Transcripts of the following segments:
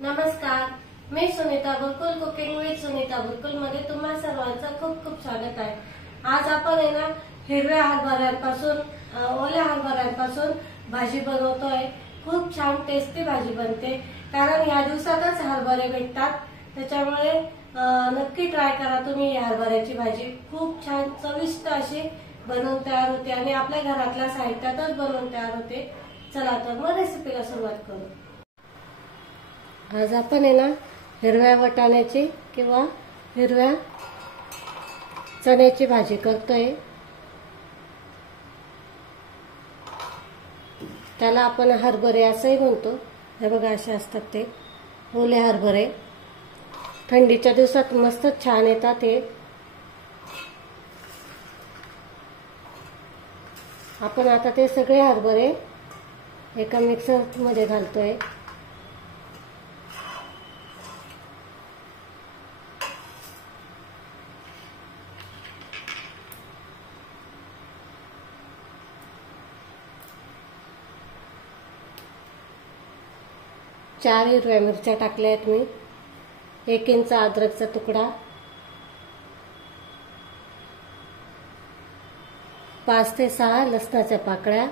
नमस्कार, मी Sunita बुरकुल cooking with Sunita बुरकुल मध्ये तुम्हा सर्वांचं खूप खूप स्वागत आहे। आज आपण आहे ना हिरव्या हरभऱ्यांपासून ओल्या हरभऱ्यांपासून भाजी बनवतोय। खूप छान टेस्टी भाजी बनते, कारण या दिवसातच हरभरे भेटतात, त्याच्यामुळे नक्की ट्राय करा तुम्ही। हरभऱ्याची भाजी खूप छान चविष्ट अशी बनवून तयार होते आणि आपल्या घरातल्या साहित्यातच बनवून तयार होते। चला तर मग रेसिपीला सुरुवात करू। आज आपण आहे ना हिरव्या वाटाण्याची किंवा हिरव्या चण्याची भाजी करतोय। त्याला आपण हरभरे असंही म्हणतो। हे बघा, असे असतात ते ओले हरभरे। थंडीच्या दिवसात मस्त छान येतात हे। आपण आता ते सगळे हरभरे एका मिक्सर मध्ये घालतोय। चार हिरव्या मिरच्या टाकल्या आहेत मी, 1 इंच अद्रकचा तुकडा, 5 ते 6 लसणाच्या पाकळ्या,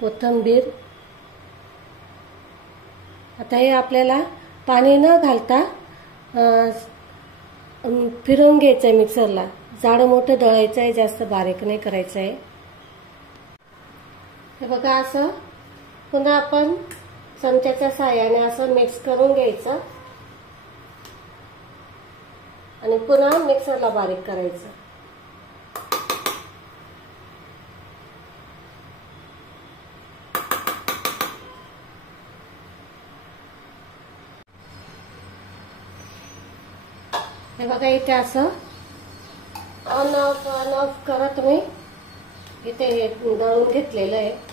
कोथिंबीर। आता हे आपल्याला पाणी न घालता फिरवून घ्यायचंय मिक्सरला। जाडं मोठं दळायचंय, जास्त बारीक नाही करायचंय। हे बघा, असं पुन्हा आपण चमच्याच्या साहाय्याने असं मिक्स करून घ्यायचं आणि पुन्हा मिक्सरला बारीक करायचं। हे बघा, इथे असं ऑन ऑफ करत मी इथे हे दळून घेतलेलं आहे।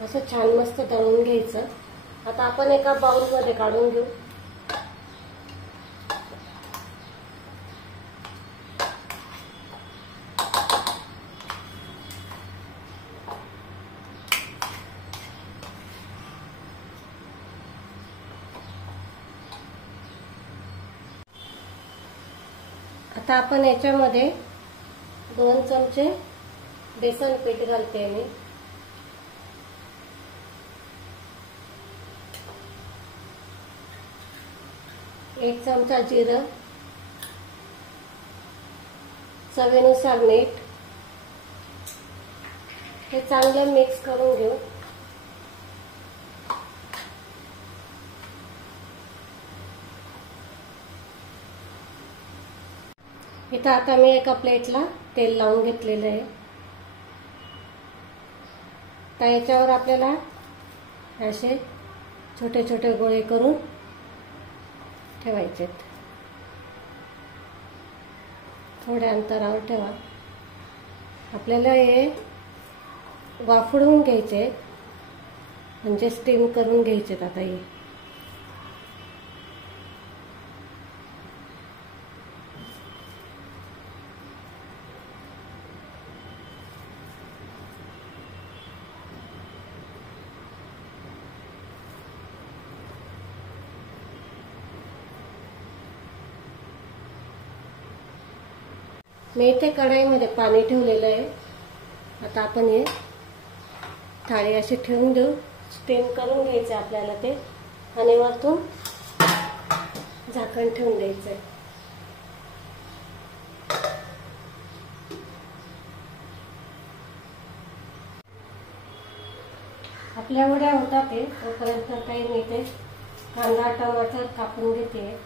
असं छान मस्त दळून घ्यायचं। आता आपण एका बाउल मध्ये काढून घेऊ। आता आपण याच्यामध्ये 2 चमचे बेसन पीठ घालते मी। एक चमचा जिरं, चवीनुसार मीठ। हे चांगलं मिक्स करून घेऊ। इथं आता मी एका प्लेटला तेल लावून घेतलेलं आहे। तर याच्यावर आपल्याला असे छोटे छोटे गोळे करून ठेवायचे। थोड्या अंतरावर ठेवा। आपल्याला हे वाफळून घ्यायचे, म्हणजे स्टीम करून घ्यायचे। आता हे मी इथे कढईमध्ये पाणी ठेवलेलं आहे। आता आपण हे थाळी अशी ठेवून देऊ। स्टीम करून घ्यायचे आपल्याला ते, आणि वरतून झाकण ठेवून द्यायचंय। आपल्या वड्या होतात ते, तोपर्यंत काही नाही, ते कांदा टमाटर कापून घेते।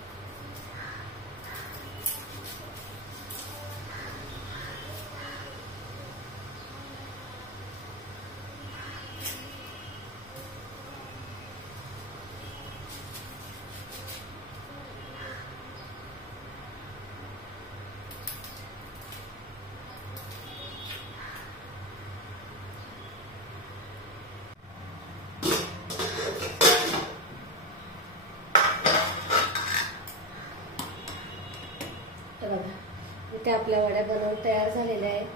इथे आपल्या वड्या बनवून तयार झालेल्या आहेत।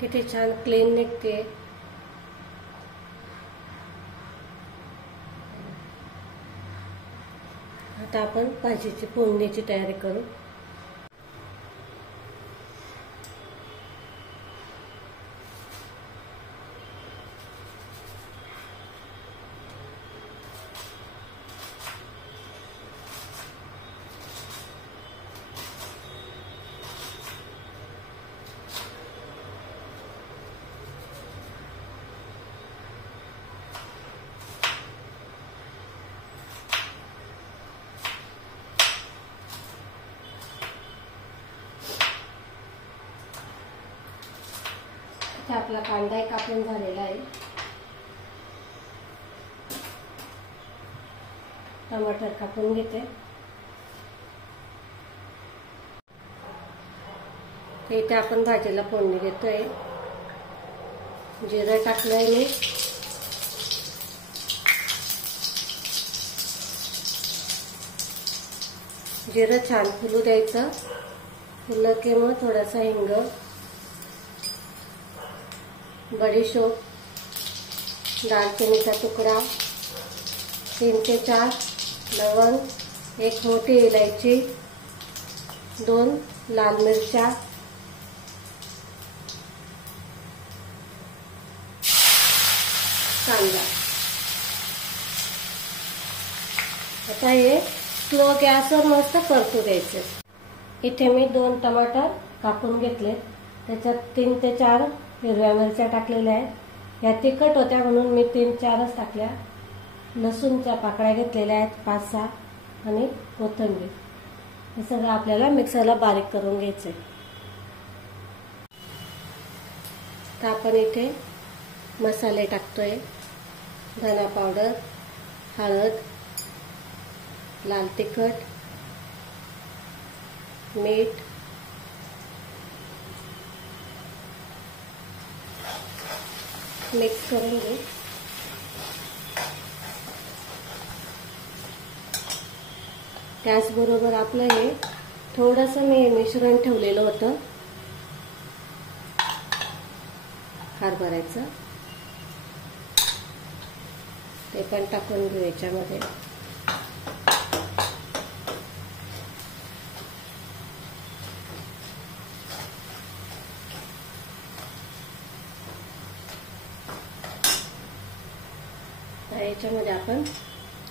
किती छान क्लीन निघते। आता आपण भाजीची फोडणीची तयारी करू. आपला कांदा कापून झालेला आहे. टमाटर कापून घेते. इथे आपण भाजीला फोडणी देतोय. जिरं टाकलंय मी. जिरं छान फुलू द्यायचं. फुललं की मग थोडासा हिंग, बडीशोप, दालचिनीचा तुकडा, 3 ते 4 लवंग, 1 मोठी इलायची, 2 लाल मिरच्या, कांदा. आता हे स्लो गॅसवर मस्त परतू द्यायचे. इथे मी 2 टमाटर कापून घेतले. त्याच्यात 3 ते 4 हिरव्या मिरच्या टाकलेल्या आहेत. या तिखट होत्या म्हणून मी 3-4च टाकल्या. लसूणच्या पाकळ्या घेतलेल्या आहेत 5-6 आणि कोथिंबीर. हे सगळं आपल्याला मिक्सरला बारीक करून घ्यायचंय. तर आपण इथे मसाले टाकतोय. धना पावडर, हळद, लाल तिखट, मीठ, मिक्स करून घेऊ. त्याचबरोबर आपलं हे थोडंसं मी मिश्रण ठेवलेलं होतं हरभऱ्याचं, ते पण टाकून घेऊ याच्यामध्ये. याच्यामध्ये आपण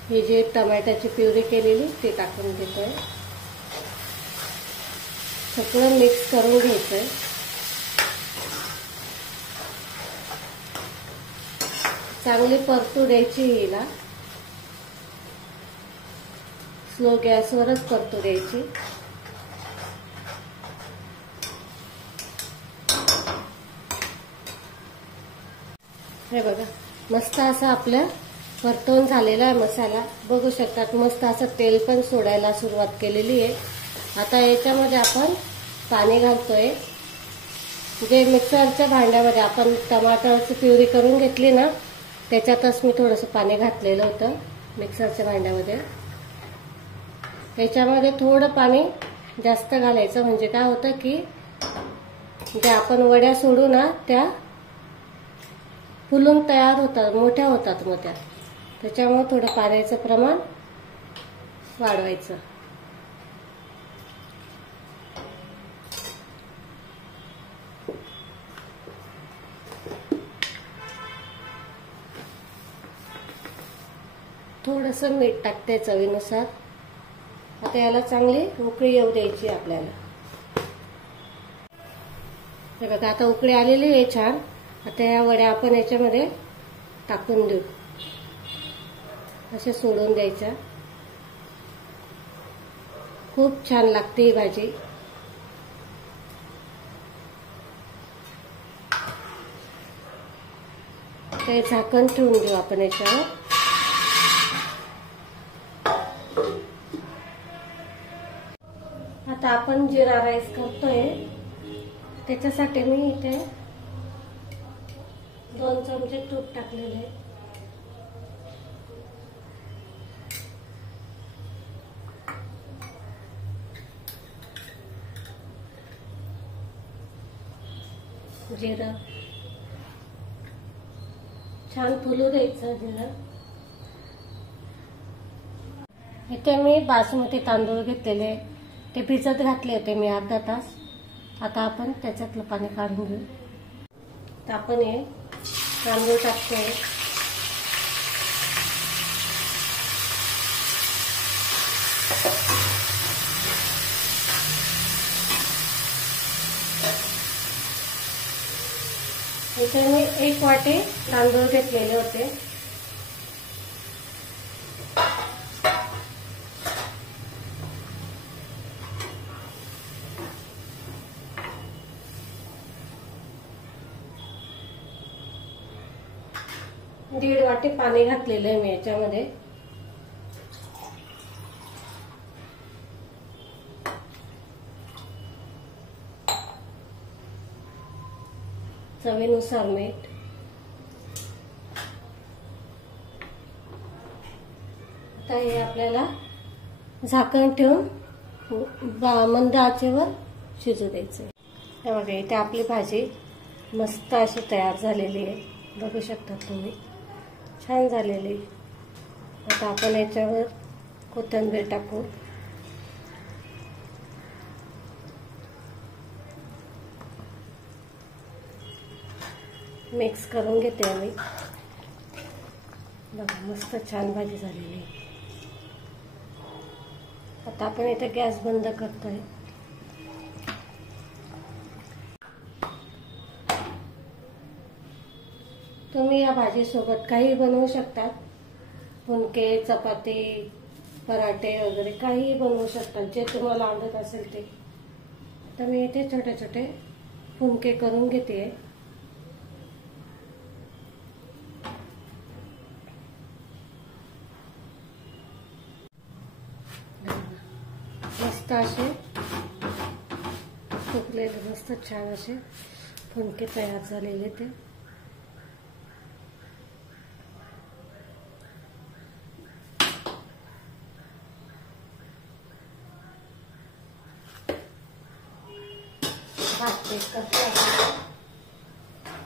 हे जे टमाट्याची प्युरी केलेली ते टाकून घेतोय. सगळं मिक्स करून घ्यायचंय. चांगली परतू द्यायची. हिला स्लो गॅसवरच परतू द्यायची. हे बघा मस्त असा आपल्या परतवून झालेला आहे मसाला. बघू शकतात मस्त असं तेल पण सोडायला सुरुवात केलेली आहे. आता याच्यामध्ये आपण पाणी घालतोय. जे मिक्सरच्या भांड्यामध्ये आपण टमाटरची प्युरी करून घेतली ना त्याच्यातच मी थोडंसं पाणी घातलेलं होतं मिक्सरच्या भांड्यामध्ये. याच्यामध्ये थोडं पाणी जास्त घालायचं म्हणजे काय होतं की जे आपण वड्या सोडू ना त्या फुलून तयार होतात, मोठ्या होतात मग त्या. त्याच्यामुळे थोडं पाण्याचं प्रमाण वाढवायचं. थोडंसं मीठ टाकते चवीनुसार. आता याला चांगली उकळी येऊ द्यायची आपल्याला. हे बघा आता उकळी आलेली आहे छान. आता या वड्या आपण याच्यामध्ये टाकून देऊ. असे सोडून द्यायच्या. खूप छान लागते ही भाजी. ते झाकण ठेवून देऊ आपण याच्यावर. आता आपण जिरा राईस करतोय. त्याच्यासाठी मी इथे 2 चमचे तूप टाकलेले आहे. जिरं छान फुलू द्यायचं. जिरं इथे मी बासमती तांदूळ घेतलेले, ते भिजत घातले होते मी अर्धा तास. आता आपण त्याच्यातलं पाणी काढून घेऊ. तर आपण हे तांदूळ टाकतोय. इथे मी 1 वाटी तांदूळ घेतलेले होते. दीड वाटी पाणी घातलेलं आहे मी याच्यामध्ये. चवीनुसार मीठ. आता हे आपल्याला झाकण ठेवून मंद आचेवर शिजू द्यायचे. हे बघा, इथे आपली भाजी मस्त अशी तयार झालेली आहे. बघू शकता तुम्ही, छान झालेली. आता आपण याच्यावर कोथिंबीर टाकू. मिक्स करून घेते आम्ही. बघा, मस्त छान भाजी झालेली आहे. आता आपण इथे गॅस बंद करतोय. तुम्ही या भाजीसोबत काही बनवू शकतात. फुनके, चपाती, पराठे वगैरे काही बनवू शकतात, जे तुम्हाला आवडत असेल ते. तर मी इथे छोटे छोटे फुनके करून घेते. मस्त असे फुगलेले, मस्त छान असे फुनके तयार झालेले ते.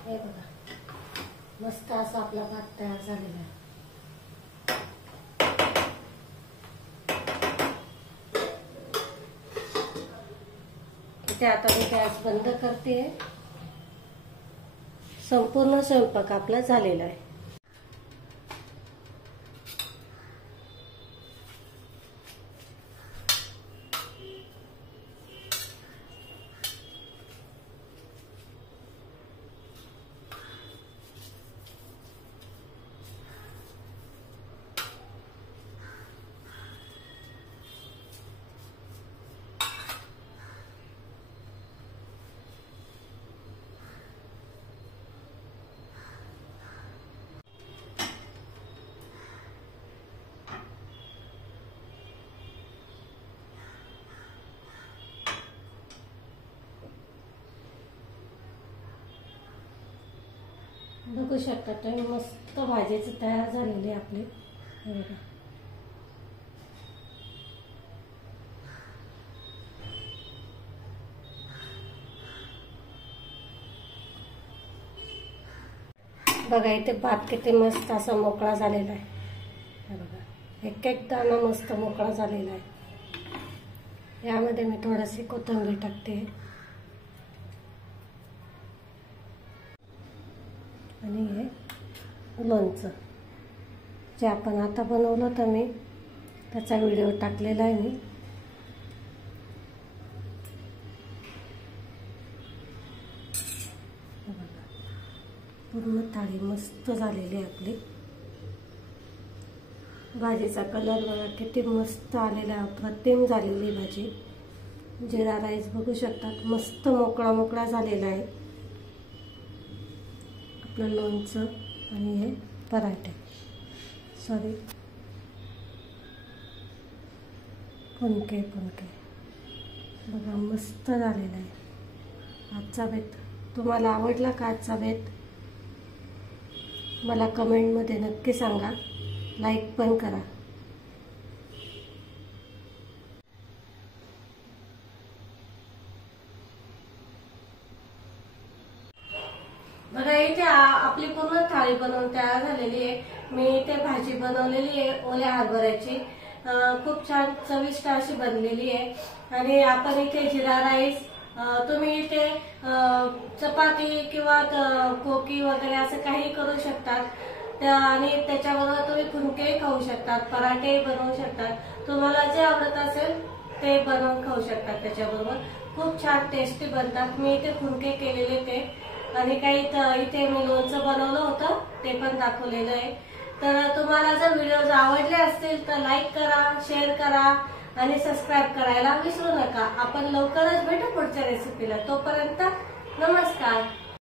हे बघा, मस्त असा आपला भात तयार झालेला आहे. इथे आता मी गॅस बंद करते. संपूर्ण स्वयंपाक आपला झालेला आहे. बघू शकता तुम्ही, मस्त भाजीची तयार झालेली आपली. बघा, इथे भात किती मस्त असा मोकळा झालेला आहे. बघा, एक एक दाणा मस्त मोकळा झालेला आहे. यामध्ये मी थोडीशी कोथिंबीर टाकते आणि हे लोणचं जे आपण आता बनवलं होतं मी, त्याचा व्हिडिओ टाकलेला आहे मी. पूर्ण थाळी मस्त झालेली आहे आपली. भाजीचा कलर बघा किती मस्त आलेला आहे, अप्रतिम झालेली भाजी. जिरा राईस बघू शकतात, मस्त मोकळा मोकळा झालेला आहे. आपलं लोणचं आणि हे पराठे, फुनके बघा, मस्त झालेला आहे आजचा बेत. तुम्हाला आवडला का आजचा बेत? मला कमेंटमध्ये नक्की सांगा. लाईक पण करा. बघा, इथे आपली पूर्ण थाळी बनवून तयार झालेली आहे. मी इथे भाजी बनवलेली आहे ओल्या हरभऱ्याची. खूप छान चविष्ट अशी बनलेली आहे। आणि आपण इथे जिरा राईस, तुम्ही इथे चपाती किंवा कोकी वगैरे असं काही करू शकतात आणि त्याच्याबरोबर तुम्ही फुनके खाऊ शकतात, पराठे बनवू शकतात, तुम्हाला जे आवडत असेल ते बनवून खाऊ शकतात। त्याच्याबरोबर खूप छान टेस्टी बनतात। मी इथे फुनके केलेले ते आणि काही इथे मी लोणचं बनवलं होतं ते पण दाखवलेलं आहे। तर तुम्हाला जर व्हिडिओ आवडले असतील तर लाईक करा, शेअर करा आणि सबस्क्राईब करायला विसरू नका। आपण लवकरच भेटू पुढच्या रेसिपीला। तोपर्यंत नमस्कार।